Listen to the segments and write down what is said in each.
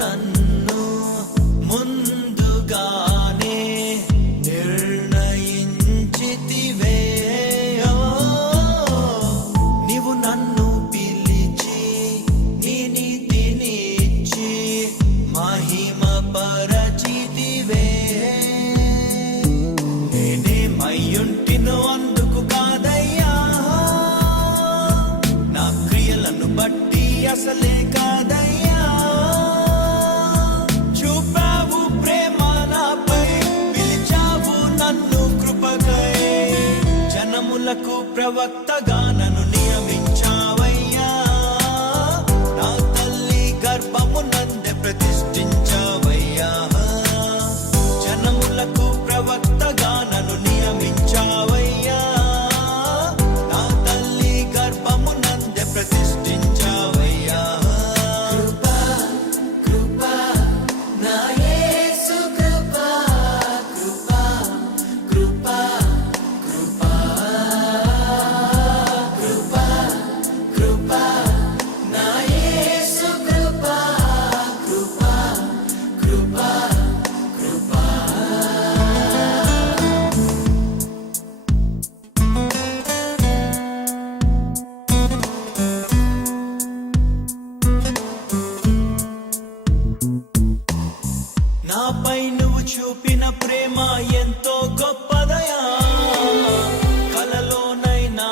నన్ను ముందుగానే నిర్ణయించితివే. నీవు నన్ను పిలిచి నీ నీతినిచ్చి మహిమ పరచితివే. నేనేమయ్యుంటినో అందుకు కాదయ్యా, నా క్రియలను బట్టి అసలే కాదయ్యా. చూపావు ప్రేమ నాపై, పిలిచావు నన్ను కృపకై. జనములకు ప్రవక్తగా నన్ను నియమించావయ్యా. నా తల్లి గర్భమునందే ప్రతిష్ఠించావయ్యా. జనములకు ప్రవక్తగా నన్ను నియమించావయ్యా. నా తల్లి గర్భమునందే ప్రతిష్ఠించావయ్యా. కృపా కృపా నా యేసు కృపా, కృపా కృపా కృపా, కృపా కృపా నా యేసు కృపా, కృపా కృపా కృపా. నాపై నువ్వు చూపిన ప్రేమ ఎంతో గొప్పదయా. కలలోనైనా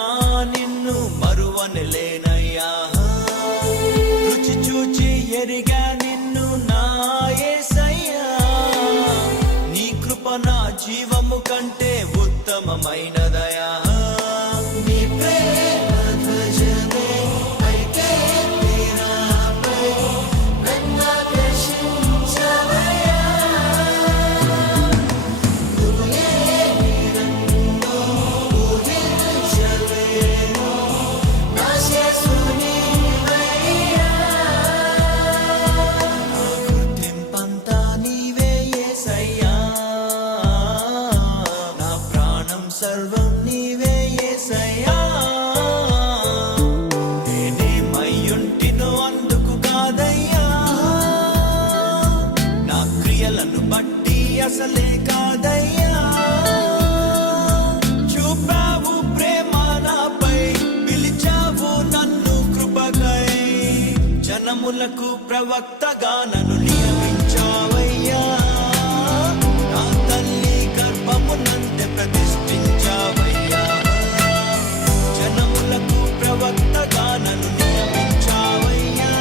నిన్ను మరువనలేనయ్యా. రుచి చూచి ఎరిగా నిన్ను నా యేసయ్యా. నీ కృప నా జీవము కంటే ఉత్తమమైనదయా. నీ ప్రేమ ధ్వజమే పైకెత్తి నాపై నన్నాకర్షించవయ్యా. నువ్వే నన్ను ఊహించలేను, నా యేసు నీవయ్యా. నా గుర్తింపంతా నీవే యేసయ్యా. నా ప్రాణం సర్వం నీవే యేసయ్యా. నేనేమయ్యుంటినో అందుకు కాదయ్యా, నా క్రియలను బట్టి అసలే కాదయ్యా. చూపావు ప్రేమ నాపై, పిలిచావు నన్ను కృపకై. జనములకు ప్రవక్తగా నన్ను నియమించావయ్యా. నా తల్లి గర్భమునందే ప్రతిష్ఠించావయ్యా. జనములకు ప్రవక్తగా నన్ను నియమించావయ్యా.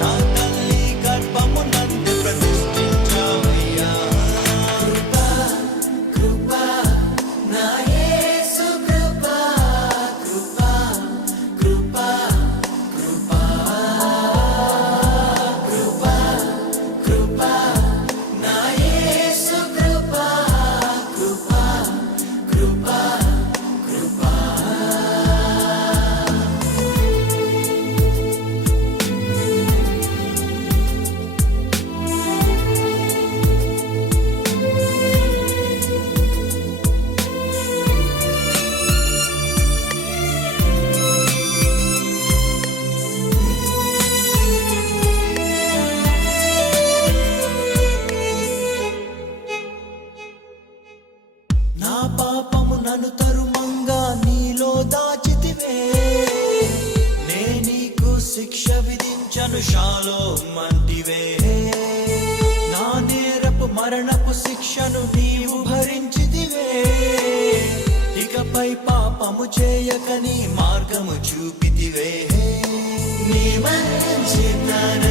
నా తల్లి గర్భమునందే ప్రతిష్ఠించావయ్యా. కృపా కృపా నా యేసు కృపా, కృపా కృపా కృపా, కృపా కృపా నా యేసు కృపా, కృపా కృపా కృపా. నా పాపము నన్ను తరుమంగా నీలో దాచితివే. నే నీకు శిక్ష విధించను షాలోమ్ అంటివే. నా నేరపు మరణపు శిక్షను నీవు భరించితివే. ఇకపై పాపము చేయక నీ మార్గము చూపితివే. నీ మంచితనం